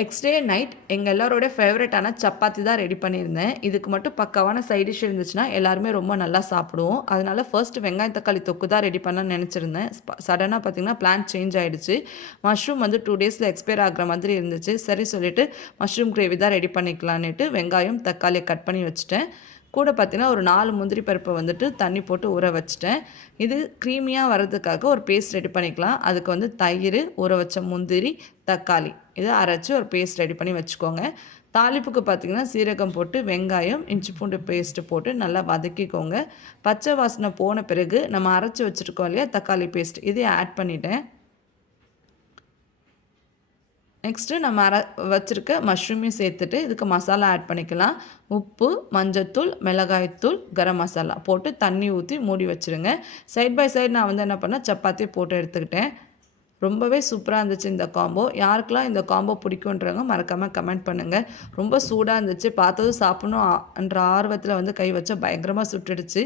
Next day night எங்கள் எல்லாரோட ஃபேவரட்டான சப்பாத்தி தான் ரெடி பண்ணியிருந்தேன். இதுக்கு மட்டும் பக்காவான சைட் டிஷ் இருந்துச்சுன்னா எல்லாருமே ரொம்ப நல்லா சாப்பிடுவோம். அதனால ஃபர்ஸ்ட் வெங்காயம் தக்காளி தொக்கு தான் ரெடி பண்ணலாம்னு நெனச்சிருந்தேன். சடனாக பார்த்தீங்கன்னா பிளான் சேஞ்ச் ஆயிடுச்சு. மஷ்ரூம் வந்து 2 டேஸில் எக்ஸ்பயர் ஆகுற மாதிரி இருந்துச்சு. சரி சொல்லிட்டு மஷ்ரூம் கிரேவி தான் ரெடி பண்ணிக்கலான்னுட்டு வெங்காயம், தக்காளிய கட் பண்ணி வச்சுட்டேன். கூட பார்த்தீங்கன்னா ஒரு 4 முந்திரி பருப்பை வந்துட்டு தண்ணி போட்டு ஊற வச்சுட்டேன். இது க்ரீமியாக வர்றதுக்காக ஒரு பேஸ்ட் ரெடி பண்ணிக்கலாம். அதுக்கு வந்து தயிர், ஊற வச்ச முந்திரி, தக்காளி இதை அரைச்சி ஒரு பேஸ்ட் ரெடி பண்ணி வச்சுக்கோங்க. தாளிப்புக்கு பார்த்திங்கன்னா சீரகம் போட்டு வெங்காயம், இஞ்சி பூண்டு பேஸ்ட்டு போட்டு நல்லா வதக்கிக்கோங்க. பச்சை வாசனை போன பிறகு நம்ம அரைச்சி வச்சுருக்கோம் இல்லையா தக்காளி பேஸ்ட், இதையும் ஆட் பண்ணிவிட்டேன். நெக்ஸ்ட்டு நம்ம வச்சுருக்க மஷ்ரூமையும் சேர்த்துட்டு இதுக்கு மசாலா ஆட் பண்ணிக்கலாம். உப்பு, மஞ்சத்தூள், மிளகாய்த்தூள், கரம் மசாலா போட்டு தண்ணி ஊற்றி மூடி வச்சுருங்க. சைட் பை சைடு நான் வந்து என்ன பண்ணேன், சப்பாத்தி போட்டு எடுத்துக்கிட்டேன். ரொம்பவே சூப்பராக இருந்துச்சு இந்த காம்போ. யாருக்கெல்லாம் இந்த காம்போ பிடிக்குன்றவங்க மறக்காமல் கமெண்ட் பண்ணுங்கள். ரொம்ப சூடாக இருந்துச்சு. பார்த்ததும் சாப்பிட்ணும் என்ற ஆர்வத்தில் வந்து கை வச்சா பயங்கரமாக சுட்டுடுச்சு.